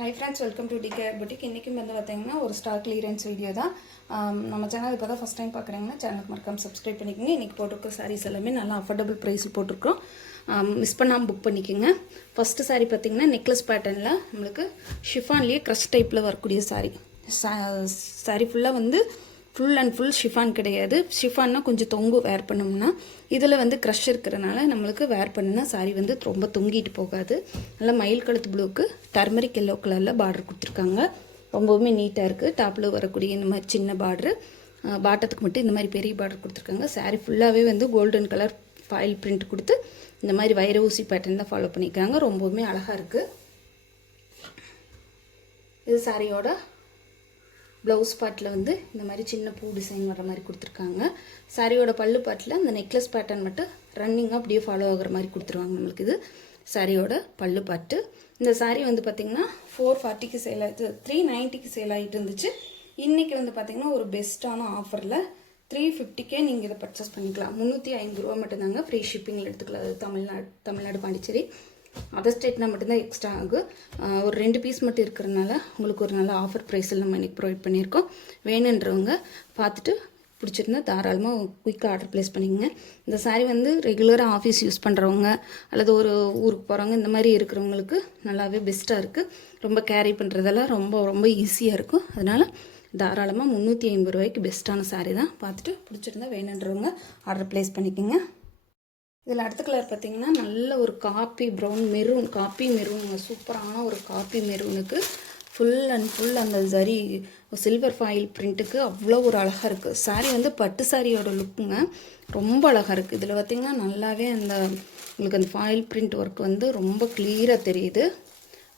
Hi friends, welcome to DK Boutique. இன்றைக்கும் வந்து பார்த்தீங்கன்னா ஒரு ஸ்டாக் கிளியரன்ஸ் வீடியோ தான். நம்ம சேனல் இப்போ தான் ஃபஸ்ட் டைம் பார்க்குறீங்கன்னா சேனலுக்கு மறக்காம சப்ஸ்கிரைப் பண்ணிக்கோங்க. இன்றைக்கி போட்டிருக்க சாரீஸ் எல்லாமே நல்லா அஃபோர்டபுள் ப்ரைஸில் போட்டிருக்கோம். மிஸ் பண்ணாமல் புக் பண்ணிக்கோங்க. ஃபஸ்ட்டு சாரீ பார்த்தீங்கன்னா நெக்லஸ் பேட்டர்னில் நம்மளுக்கு ஷிஃபான்லேயே க்ரஷ் டைப்பில் வரக்கூடிய சாரீ. சாரீ ஃபுல்லாக வந்து ஃபுல் அண்ட் ஃபுல் ஷிஃபான் கிடையாது. ஷிஃபான்னா கொஞ்சம் தொங்கு வேர் பண்ணோம்னா, இதில் வந்து க்ரஷ் இருக்கிறனால நம்மளுக்கு வேர் பண்ணுனா சாரீ வந்து ரொம்ப தொங்கிட்டு போகாது. நல்லா மயில் கழுத்து ப்ளூக்கு டர்மரிக் எல்லோ கலரில் பார்டர் கொடுத்துருக்காங்க. ரொம்பவுமே நீட்டாக இருக்குது. டாப்பில் வரக்கூடிய இந்த மாதிரி சின்ன பார்டரு, பாட்டத்துக்கு மட்டும் இந்த மாதிரி பெரிய பார்டர் கொடுத்துருக்காங்க. சாரீ ஃபுல்லாகவே வந்து கோல்டன் கலர் ஃபாயில் பிரிண்ட் கொடுத்து இந்த மாதிரி வைர ஊசி பேட்டர்ன் தான் ஃபாலோ பண்ணியிருக்காங்க. ரொம்பவுமே அழகாக இருக்குது. இது சாரியோட ப்ளவுஸ் பார்ட்டில் வந்து இந்த மாதிரி சின்ன பூ டிசைன் வர மாதிரி கொடுத்துருக்காங்க. சாரியோட பல்லு பார்ட்டில் அந்த நெக்லஸ் பேட்டர்ன் மட்டும் ரன்னிங்காக அப்படியே ஃபாலோ ஆகிற மாதிரி கொடுத்துருவாங்க நம்மளுக்கு. இது சாரியோட பல்லு பார்ட்டு. இந்த சாரீ வந்து பார்த்திங்கன்னா 440க்கு சேல் ஆகிட்டு 390க்கு சேல் ஆகிட்டு இருந்துச்சு. இன்றைக்கி வந்து பார்த்திங்கன்னா ஒரு பெஸ்ட்டான ஆஃபரில் 350க்கே நீங்கள் இதை பர்ச்சேஸ் பண்ணிக்கலாம். 350 ரூபா மட்டும்தாங்க. ஃப்ரீ ஷிப்பிங்கில் எடுத்துக்கலாம். அது தமிழ்நாடு பாண்டிச்சேரி அதர் ஸ்டேட்னா மட்டும்தான் எக்ஸ்ட்ரா ஆகும். ஒரு 2 பீஸ் மட்டும் இருக்கிறதுனால உங்களுக்கு ஒரு நல்ல ஆஃபர் ப்ரைஸில் நம்ம இன்றைக்கி ப்ரொவைட் பண்ணியிருக்கோம். வேணுன்றவங்க பார்த்துட்டு பிடிச்சிருந்தா தாராளமாக குயிக்காக ஆர்டர் ப்ளேஸ் பண்ணிக்கோங்க. இந்த சாரீ வந்து ரெகுலராக ஆஃபீஸ் யூஸ் பண்ணுறவங்க அல்லது ஒரு ஊருக்கு போகிறவங்க இந்த மாதிரி இருக்கிறவங்களுக்கு நல்லாவே பெஸ்ட்டாக இருக்குது. ரொம்ப கேரி பண்ணுறதெல்லாம் ரொம்ப ரொம்ப ஈஸியாக இருக்கும். அதனால் தாராளமாக 350 ரூபாய்க்கு பெஸ்ட்டான சாரீ தான். பார்த்துட்டு பிடிச்சிருந்தா வேணுன்றவங்க ஆர்டர் ப்ளேஸ் பண்ணிக்கோங்க. இதில் அடுத்த கலர் பார்த்திங்கன்னா நல்ல ஒரு காப்பி ப்ரௌன் மெரூன், காப்பி மெரூனுங்க. சூப்பரான ஒரு காப்பி மெரூனுக்கு ஃபுல் அண்ட் ஃபுல் அந்த சரி சில்வர் ஃபாயில் பிரிண்ட்டுக்கு அவ்வளோ ஒரு அழகாக இருக்குது. சாரீ வந்து பட்டு சாரியோட லுக்குங்க. ரொம்ப அழகாக இருக்குது. இதில் பார்த்திங்கன்னா நல்லாவே அந்த உங்களுக்கு அந்த ஃபாயில் பிரிண்ட் ஒர்க் வந்து ரொம்ப கிளியராக தெரியுது.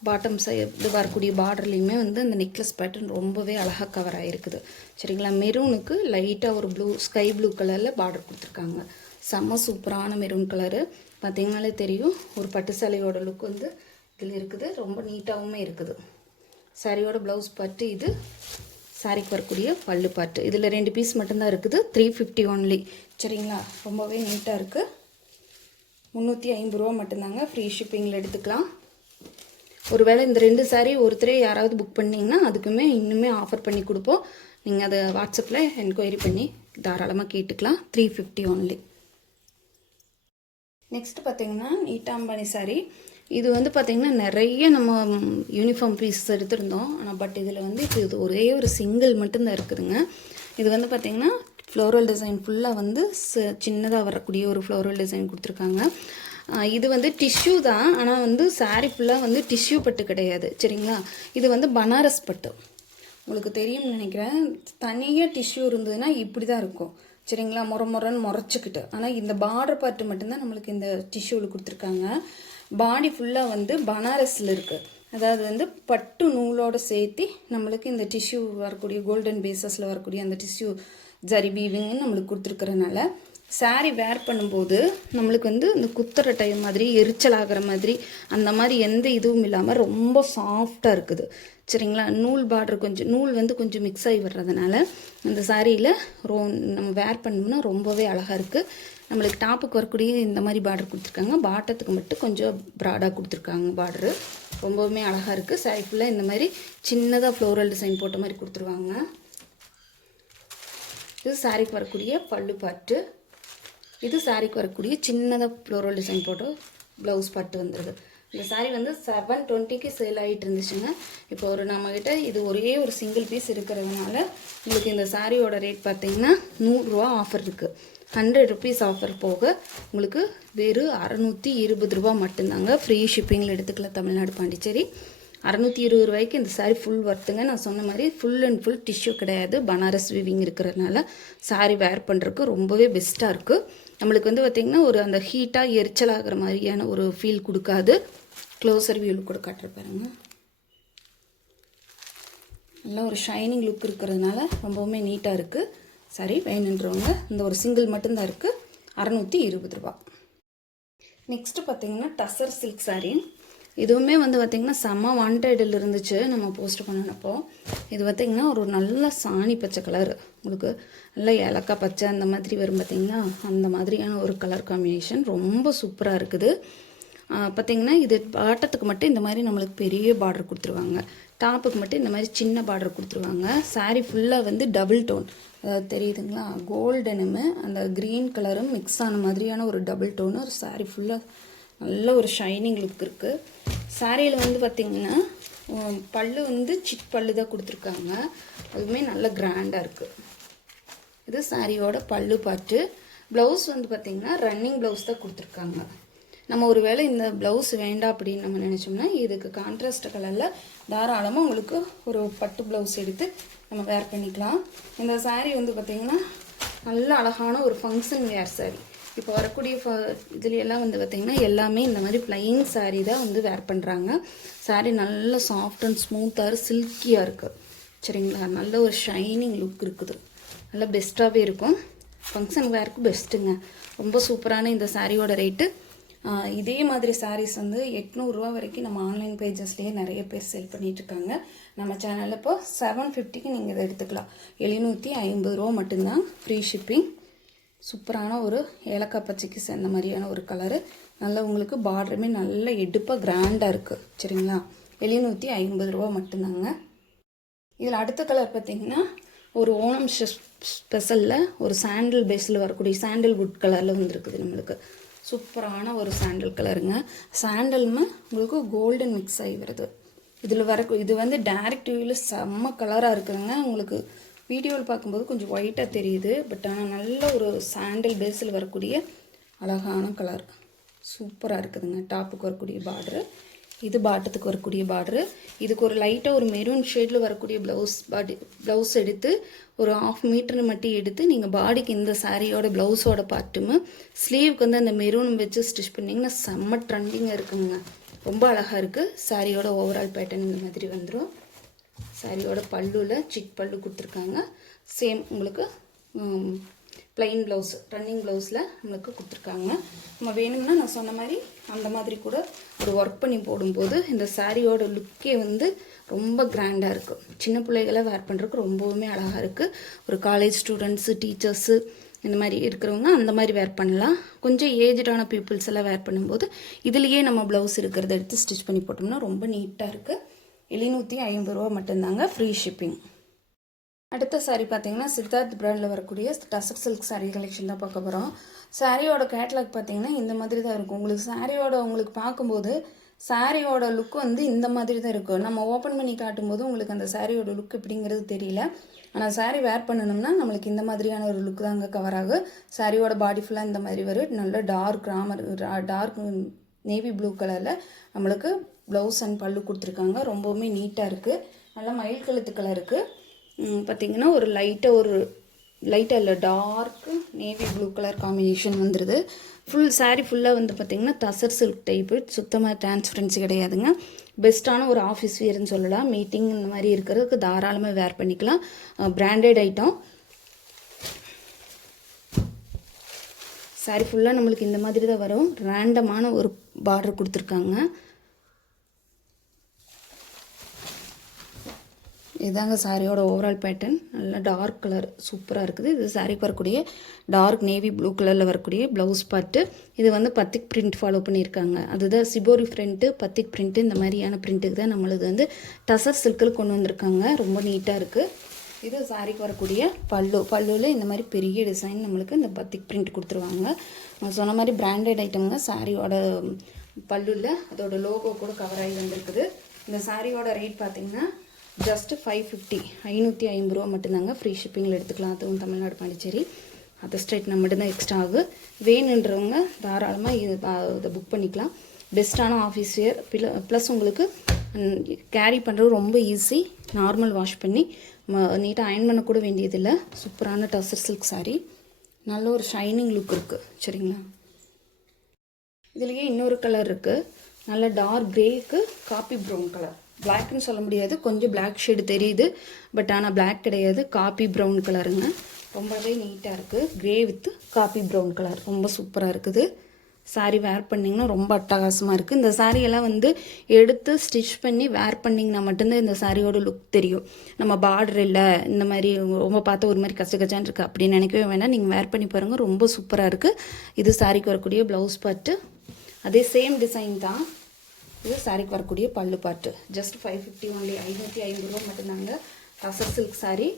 பாட்டம் சைடு வரக்கூடிய பார்டர்லேயுமே வந்து அந்த நெக்லஸ் பேட்டர்ன் ரொம்பவே அழகாக கவர் ஆகிருக்குது. சரிங்களா. மெரூனுக்கு லைட்டாக ஒரு ப்ளூ ஸ்கை ப்ளூ கலரில் பார்டர் கொடுத்துருக்காங்க. செம்ம சூப்பரான மெரூன் கலரு. பார்த்திங்கனாலே தெரியும் ஒரு பட்டு சேலையோட லுக் வந்து இதில் இருக்குது. ரொம்ப நீட்டாகவுமே இருக்குது. சாரியோட ப்ளவுஸ் பார்ட்டு, இது சாரிக்கு வரக்கூடிய பல்லு பார்ட்டு. இதில் 2 பீஸ் மட்டும்தான் இருக்குது. 350 ஒன்லி. சரிங்களா. ரொம்பவே நீட்டாக இருக்குது. 350 ரூபா மட்டும்தாங்க. ஃப்ரீ ஷிப்பிங்கில் எடுத்துக்கலாம். ஒருவேளை இந்த 2 சாரீ ஒருத்தரே யாராவது புக் பண்ணிங்கன்னா அதுக்குமே இன்னுமே ஆஃபர் பண்ணி கொடுப்போம். நீங்கள் அதை வாட்ஸ்அப்பில் என்கொயரி பண்ணி தாராளமாக கேட்டுக்கலாம். 350 ஒன்லி. நெக்ஸ்ட் பார்த்திங்கன்னா நீட்டாம்பனி சாரீ. இது வந்து பார்த்திங்கன்னா நிறைய நம்ம யூனிஃபார்ம் பீஸ் எடுத்திருந்தோம். ஆனால் பட் இதில் வந்து இப்போ இது ஒரே ஒரு சிங்கிள் மட்டும்தான் இருக்குதுங்க. இது வந்து பார்த்திங்கன்னா ஃப்ளோரல் டிசைன் ஃபுல்லாக வந்து சின்னதாக வரக்கூடிய ஒரு ஃப்ளோரல் டிசைன் கொடுத்துருக்காங்க. இது வந்து டிஷ்யூ தான். ஆனால் வந்து சாரீ ஃபுல்லாக வந்து டிஷ்யூ பட்டு கிடையாது. சரிங்களா. இது வந்து பனாரஸ் பட்டு. உங்களுக்கு தெரியும்னு நினைக்கிறேன். தனியாக டிஷ்யூ இருந்ததுன்னா இப்படி தான் இருக்கும். சரிங்களா. முறைன்னு முறைச்சிக்கிட்டு. ஆனால் இந்த பார்டர் பார்ட்டு மட்டும்தான் நம்மளுக்கு இந்த டிஷ்யூவில் கொடுத்துருக்காங்க. பாடி ஃபுல்லாக வந்து பனாரஸில் இருக்குது. அதாவது வந்து பட்டு நூலோடு சேர்த்து நம்மளுக்கு இந்த டிஷ்யூ வரக்கூடிய கோல்டன் பேஸஸில் வரக்கூடிய அந்த டிஷ்யூ ஜரி வீவிங்னு நம்மளுக்கு கொடுத்துருக்கறனால சாரீ வேர் பண்ணும்போது நம்மளுக்கு வந்து இந்த குத்துற டைம் மாதிரி எரிச்சல் ஆகிற மாதிரி அந்த மாதிரி எந்த இதுவும் இல்லாமல் ரொம்ப சாஃப்டாக இருக்குது. சரிங்களா. நூல் பார்டர் கொஞ்சம் நூல் வந்து கொஞ்சம் மிக்ஸ் ஆகி வர்றதுனால இந்த சாரியில் நம்ம வேர் பண்ணோம்னா ரொம்பவே அழகாக இருக்குது. நம்மளுக்கு டாப்புக்கு வரக்கூடிய இந்த மாதிரி பார்டர் கொடுத்துருக்காங்க. பாட்டத்துக்கு மட்டும் கொஞ்சம் ப்ராடாக கொடுத்துருக்காங்க பார்டரு. ரொம்பவுமே அழகாக இருக்குது. சாரி ஃபுல்லாக இந்த மாதிரி சின்னதாக ஃப்ளோரல் டிசைன் போட்ட மாதிரி கொடுத்துருவாங்க. இது சாரிக்கு வரக்கூடிய பல்லு பார்ட்டு. இது சாரிக்கு வரக்கூடிய சின்னதாக ஃப்ளோரல் டிசைன் போட்டு ப்ளவுஸ் பார்ட்டு வந்துடுது. இந்த சாரீ வந்து 720க்கு சேல் ஆகிட்டு இருந்துச்சுங்க. இப்போ ஒரு நம்மக்கிட்ட இது ஒரே ஒரு சிங்கிள் பீஸ் இருக்கிறதுனால உங்களுக்கு இந்த சாரியோட ரேட் பார்த்திங்கன்னா 100 ரூபா ஆஃபர் இருக்குது. 100 ருபீஸ் ஆஃபர் போக உங்களுக்கு வெறும் 620 ரூபா மட்டும்தாங்க. ஃப்ரீ ஷிப்பிங்கில் எடுத்துக்கலாம். தமிழ்நாடு பாண்டிச்சேரி 620 ரூபாய்க்கு இந்த சாரீ ஃபுல் ஒர்த்துங்க. நான் சொன்ன மாதிரி ஃபுல் அண்ட் ஃபுல் டிஷ்யூ கிடையாது. பனாரஸ் வீவிங் இருக்கிறதுனால சாரீ வேர் பண்ணுறதுக்கு ரொம்பவே பெஸ்ட்டாக இருக்குது. நம்மளுக்கு வந்து பார்த்திங்கன்னா ஒரு அந்த ஹீட்டாக எரிச்சலாகிற மாதிரியான ஒரு ஃபீல் கொடுக்காது. க்ளோசர் வியூவில் கூட காட்டுற பாருங்க. நல்லா ஒரு ஷைனிங் லுக் இருக்கிறதுனால ரொம்பவுமே நீட்டாக இருக்குது. சாரி வேணுன்றவங்க இந்த ஒரு சிங்கிள் மட்டும்தான் இருக்குது. 620 ரூபா. நெக்ஸ்ட்டு பார்த்திங்கன்னா டசர் சில்க் சாரீ. இதுவுமே வந்து பார்த்திங்கன்னா செம்ம வாண்டடில் இருந்துச்சு நம்ம போஸ்ட் பண்ணினப்போ. இது பார்த்திங்கன்னா ஒரு நல்ல சாணி பச்சை கலர், உங்களுக்கு நல்ல ஏலக்காய் பச்சை அந்த மாதிரி வரும் பார்த்திங்கன்னா அந்த மாதிரியான ஒரு கலர் காம்பினேஷன் ரொம்ப சூப்பராக இருக்குது. பார்த்திங்கன்னா இது பாட்டத்துக்கு மட்டும் இந்த மாதிரி நம்மளுக்கு பெரிய பார்டர் கொடுத்துருவாங்க, டாப்புக்கு மட்டும் இந்த மாதிரி சின்ன பார்டர் கொடுத்துருவாங்க. சாரீ ஃபுல்லாக வந்து டபுள் டோன், அதாவது தெரியுதுங்களா, கோல்டனுமே அந்த க்ரீன் கலரும் மிக்ஸ் ஆன மாதிரியான ஒரு டபுள் டோனு. ஒரு சாரீ ஃபுல்லாக நல்ல ஒரு ஷைனிங் லுக் இருக்குது. சாரியில் வந்து பார்த்திங்கன்னா பல்லு வந்து சிட் பல்லு தான் கொடுத்துருக்காங்க, அதுவுமே நல்ல கிராண்டாக இருக்குது. இது சாரியோட பல்லு பார்த்து. ப்ளவுஸ் வந்து பார்த்திங்கன்னா ரன்னிங் ப்ளவுஸ் தான் கொடுத்துருக்காங்க. நம்ம ஒரு வேளை இந்த ப்ளவுஸ் வேண்டாம் அப்படின்னு நம்ம நினச்சோம்னா இதுக்கு கான்ட்ராஸ்ட் கலரில் தாராளமாக உங்களுக்கு ஒரு பட்டு ப்ளவுஸ் எடுத்து நம்ம வேர் பண்ணிக்கலாம். இந்த சாரீ வந்து பார்த்திங்கன்னா நல்ல அழகான ஒரு ஃபங்க்ஷன் வேர் சாரீ. இப்போ வரக்கூடிய இதுலையெல்லாம் வந்து பார்த்திங்கன்னா எல்லாமே இந்த மாதிரி ப்ளைன் சாரீ தான் வந்து வேர் பண்ணுறாங்க. சாரீ நல்ல சாஃப்ட் அண்ட் ஸ்மூத்தாக சில்கியாக இருக்குது. சரிங்களா, நல்ல ஒரு ஷைனிங் லுக் இருக்குது, நல்லா பெஸ்ட்டாகவே இருக்கும். ஃபங்க்ஷன் வேருக்கு பெஸ்ட்டுங்க, ரொம்ப சூப்பரான இந்த சாரியோட ரேட்டு. இதே மாதிரி சாரீஸ் வந்து 800 ரூபா வரைக்கும் நம்ம ஆன்லைன் பேஜஸ்லேயே நிறைய பேர் சேல் பண்ணிகிட்ருக்காங்க. நம்ம சேனலில் இப்போ 750க்கு நீங்கள் இதை எடுத்துக்கலாம். 750 ரூபா மட்டும்தான், ஃப்ரீ ஷிப்பிங். சூப்பரான ஒரு ஏலக்காய் பச்சைக்கு சேர்ந்த மாதிரியான ஒரு கலரு, நல்ல உங்களுக்கு பார்டருமே நல்ல எடுப்பாக கிராண்டாக இருக்குது. சரிங்களா, 750 ரூபா மட்டும்தாங்க. இதில் அடுத்த கலர் பார்த்திங்கன்னா ஒரு ஓணம் ஸ்பெஷலில் ஒரு சாண்டில் பேஸில் வரக்கூடிய சாண்டில்வுட் கலரில் வந்துருக்குது. நம்மளுக்கு சூப்பரான ஒரு சாண்டில் கலருங்க. சாண்டலுமே உங்களுக்கு கோல்டன் மிக்ஸ் ஆகி வருது. இதில் இது வந்து டைரக்ட் வியூவில் செம்ம கலராக இருக்குதுங்க. உங்களுக்கு வீடியோவில் பார்க்கும்போது கொஞ்சம் ஒயிட்டாக தெரியுது, பட் ஆனால் நல்ல ஒரு சாண்டில் பேஸில் வரக்கூடிய அழகான கலர், சூப்பராக இருக்குதுங்க. டாப்புக்கு வரக்கூடிய பார்டரு, இது பாட்டத்துக்கு வரக்கூடிய பார்டரு. இதுக்கு ஒரு லைட்டாக ஒரு மெரூன் ஷேடில் வரக்கூடிய ப்ளவுஸ் எடுத்து ஒரு 1/2 மீட்டர் மட்டும் எடுத்து நீங்கள் பாடிக்கு இந்த சாரியோட ப்ளவுஸோட பார்ட்டுமே ஸ்லீவுக்கு வந்து அந்த மெரூன் வச்சு ஸ்டிச் பண்ணிங்கன்னா செம்ம ட்ரெண்டிங்காக இருக்குங்க, ரொம்ப அழகாக இருக்குது. சாரியோட ஓவரால் பேட்டர்ன் இந்த மாதிரி வந்துடும். சாரியோட பல்லுவில் சிக் பல்லு கொடுத்துருக்காங்க. சேம் உங்களுக்கு ப்ளைன் ப்ளவுஸ் ரன்னிங் ப்ளவுஸில் நம்மளுக்கு கொடுத்துருக்காங்க. நம்ம வேணும்னா நான் சொன்ன மாதிரி அந்த மாதிரி கூட ஒரு ஒர்க் பண்ணி போடும்போது இந்த சாரியோட லுக்கே வந்து ரொம்ப கிராண்டாக இருக்குது. சின்ன பிள்ளைகளை வேர் பண்ணுறதுக்கு ரொம்பவுமே அழகாக இருக்குது. ஒரு காலேஜ் ஸ்டூடெண்ட்ஸு, டீச்சர்ஸு இந்த மாதிரி இருக்கிறவங்க அந்த மாதிரி வேர் பண்ணலாம். கொஞ்சம் ஏஜ்டான பீப்புள்ஸ் எல்லாம் வேர் பண்ணும்போது இதுலேயே நம்ம ப்ளவுஸ் இருக்கிறத எடுத்து ஸ்டிச் பண்ணி போட்டோம்னா ரொம்ப நீட்டாக இருக்குது. 750 ரூபா மட்டும்தாங்க, ஃப்ரீ ஷிப்பிங். அடுத்த சாரீ பார்த்தீங்கன்னா சித்தார்த் பிராண்டில் வரக்கூடிய டசர் சில்க் சாரீ கலெக்ஷன் தான் பார்க்க போகிறோம். சாரியோட கேட்லாக் பார்த்தீங்கன்னா இந்த மாதிரி தான் இருக்கும். உங்களுக்கு பார்க்கும்போது சாரியோட லுக் வந்து இந்த மாதிரி தான் இருக்கும். நம்ம ஓப்பன் பண்ணி காட்டும்போது உங்களுக்கு அந்த சாரியோட லுக் எப்படிங்கிறது தெரியல. ஆனால் சாரீ வேர் பண்ணணும்னா நம்மளுக்கு இந்த மாதிரியான ஒரு லுக் தாங்க கவர் ஆகும். சாரியோட பாடி ஃபுல்லாக இந்த மாதிரி வரும். நல்ல டார்க் நேவி ப்ளூ கலரில் நம்மளுக்கு ப்ளவுஸ் அண்ட் பல்லு கொடுத்துருக்காங்க. ரொம்பவுமே நீட்டாக இருக்குது. நல்லா மயில் கழுத்து கலருக்கு பார்த்திங்கன்னா ஒரு லைட்டாக இல்லை torque navy blue colour combination வந்துடுது. சாரீ ஃபுல்லாக வந்து பார்த்திங்கன்னா டசர் சில்க் டைப்பு, சுத்தமாக டிரான்ஸ்பரன்சி கிடையாதுங்க. பெஸ்ட்டான ஒரு ஆஃபீஸ் வியர்னு சொல்லலாம். மீட்டிங் இந்த மாதிரி இருக்கிறதுக்கு தாராளமாக வேர் பண்ணிக்கலாம். Branded item. சாரீ ஃபுல்லாக நம்மளுக்கு இந்த மாதிரி தான் வரும். ரேண்டமான ஒரு பார்டர் கொடுத்துருக்காங்க. இதுதாங்க சாரியோட ஓவரால் பேட்டர்ன். நல்லா டார்க் கலர் சூப்பராக இருக்குது. இது சாரிக்கு வரக்கூடிய டார்க் நேவி ப்ளூ கலரில் வரக்கூடிய ப்ளவுஸ் பார்ட்டு. இது வந்து பத்திக் பிரிண்ட் ஃபாலோ பண்ணியிருக்காங்க. அதுதான் சிபோரி பிரிண்ட்டு, பத்திக் பிரிண்ட்டு, இந்த மாதிரியான பிரிண்ட்டுக்கு தான் நம்மளுக்கு வந்து டசர் சில்கில் கொண்டு வந்திருக்காங்க. ரொம்ப நீட்டாக இருக்குது. இது சாரிக்கு வரக்கூடிய பல்லுவில் இந்த மாதிரி பெரிய டிசைன் நம்மளுக்கு இந்த பத்திக் பிரிண்ட் கொடுத்துருவாங்க. நான் சொன்ன மாதிரி பிராண்டட் ஐட்டம்ங்க. சாரியோட பல்லுவில் அதோட லோகோ கூட கவர் ஆகி வந்திருக்குது. இந்த சாரியோட ரேட் பார்த்திங்கன்னா ஜஸ்ட் 550 ரூபா மட்டும்தாங்க. ஃப்ரீ ஷிப்பிங்கில் எடுத்துக்கலாம். அதுவும் தமிழ்நாடு, பாண்டிச்சேரி அது ஸ்டேட்னா மட்டும்தான் எக்ஸ்ட்ரா ஆகும். வேணுன்றவங்க தாராளமாக இதை புக் பண்ணிக்கலாம். பெஸ்ட்டான ஆஃபீஸ் வேர், ப்ளஸ் உங்களுக்கு கேரி பண்ணுறது ரொம்ப ஈஸி. நார்மல் வாஷ் பண்ணி நீட்டாக அயன் பண்ணக்கூட வேண்டியதில்லை. சூப்பரான டசர் சில்க் சாரீ, நல்ல ஒரு ஷைனிங் லுக் இருக்குது. சரிங்களா, இதுலேயே இன்னொரு கலர் இருக்குது. நல்ல டார்க் கிரேக்கு காப்பி ப்ரௌன் கலர். பிளாக்னு சொல்ல முடியாது, கொஞ்சம் பிளாக் ஷேடு தெரியுது, பட் ஆனால் பிளாக் கிடையாது. காப்பி ப்ரௌன் கலருங்க. ரொம்பவே நீட்டாக இருக்குது. Grey with copy brown colour ரொம்ப சூப்பராக இருக்குது. சாரீ வேர் பண்ணிங்கன்னா ரொம்ப அட்டகாசமாக இருக்குது. இந்த சாரியெல்லாம் வந்து எடுத்து ஸ்டிச் பண்ணி வேர் பண்ணிங்கன்னா மட்டும்தான் இந்த சாரியோட லுக் தெரியும். நம்ம பார்டர் இல்லை, இந்த மாதிரி ரொம்ப பார்த்து ஒரு மாதிரி கச்சகச்சான்னு இருக்குது அப்படின்னு நினைக்கவே வேண்டாம். நீங்கள் வேர் பண்ணி பாருங்கள், ரொம்ப சூப்பராக இருக்குது. இது சாரிக்கு வரக்கூடிய ப்ளவுஸ் பார்ட்டு. அதே சேம் டிசைன் தான். இது சாரிக்கு வரக்கூடிய பல்லு பாட்டு. ஜஸ்ட் 550 ஒன்லி, 550 ரூபா மட்டும்தாங்க. டசர் சில்க் சாரீ.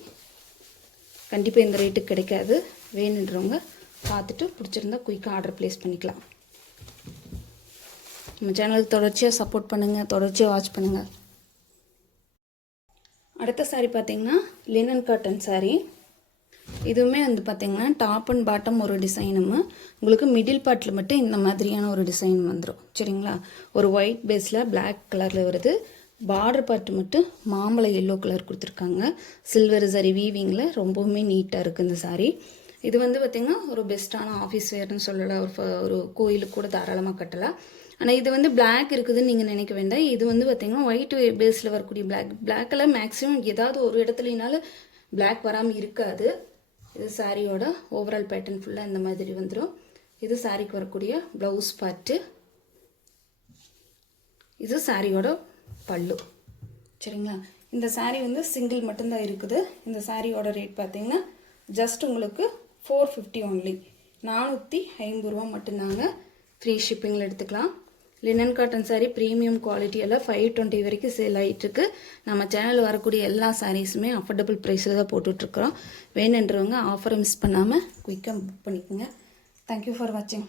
கண்டிப்பாக இந்த ரேட்டுக்கு கிடைக்காது. வேணுன்றவங்க பார்த்துட்டு பிடிச்சிருந்தா குயிக்காக ஆர்டர் ப்ளேஸ் பண்ணிக்கலாம். நம்ம சேனலுக்கு தொடர்ச்சியாக சப்போர்ட் பண்ணுங்கள், தொடர்ச்சியாக வாட்ச் பண்ணுங்கள். அடுத்த சாரீ பார்த்திங்கன்னா லினன் காட்டன் சாரீ. இதுவுமே வந்து பார்த்திங்கன்னா டாப் அண்ட் பாட்டம் ஒரு டிசைனும், உங்களுக்கு மிடில் பார்ட்டில் மட்டும் இந்த மாதிரியான ஒரு டிசைன் வந்துடும். சரிங்களா? ஒரு ஒயிட் பேஸில் பிளாக் கலரில் வருது. பார்டர் பார்ட் மட்டும் மாம்பழ எல்லோ கலர் கொடுத்துருக்காங்க. சில்வர் சரி வீவிங்கில் ரொம்பவுமே நீட்டாக இருக்குது இந்த சாரீ. இது வந்து பார்த்திங்கன்னா ஒரு பெஸ்ட்டான ஆஃபீஸ் வேர்னு சொல்லலாம். ஒரு கோயிலுக்கு கூட தாராளமாக கட்டலாம். ஆனால் இது வந்து பிளாக் இருக்குதுன்னு நீங்கள் நினைக்க வேண்டாம். இது வந்து பார்த்திங்கன்னா ஒயிட் பேஸில் வரக்கூடிய பிளாக்கில் மேக்ஸிமம் ஏதாவது ஒரு இடத்துலனாலும் பிளாக் வராமல் இருக்காது. இது சாரியோட ஓவரால் பேட்டர்ன் ஃபுல்லாக இந்த மாதிரி வந்துடும். இது சாரிக்கு வரக்கூடிய ப்ளவுஸ் பார்ட்டு. இது சாரியோட பல்லு. சரிங்களா? இந்த சாரீ வந்து சிங்கிள் மட்டும்தான் இருக்குது. இந்த சாரியோட ரேட் பார்த்திங்கன்னா ஜஸ்ட் உங்களுக்கு 450 ஒன்லி, 450 ரூபா மட்டும்தாங்க. ஃப்ரீ ஷிப்பிங்கில் எடுத்துக்கலாம். Linen cotton sari premium quality எல்லாம் 520 வரைக்கும் சேல் ஆகிட்டுருக்கு. நம்ம சேனலில் வரக்கூடிய எல்லா சாரீஸுமே அஃபோர்டபுள் ப்ரைஸில் தான் போட்டுட்ருக்குறோம். வேணுன்றவங்க ஆஃபரை மிஸ் பண்ணாமல் குயிக்காக புக் பண்ணிக்கோங்க. தேங்க்யூ ஃபார் வாட்சிங்.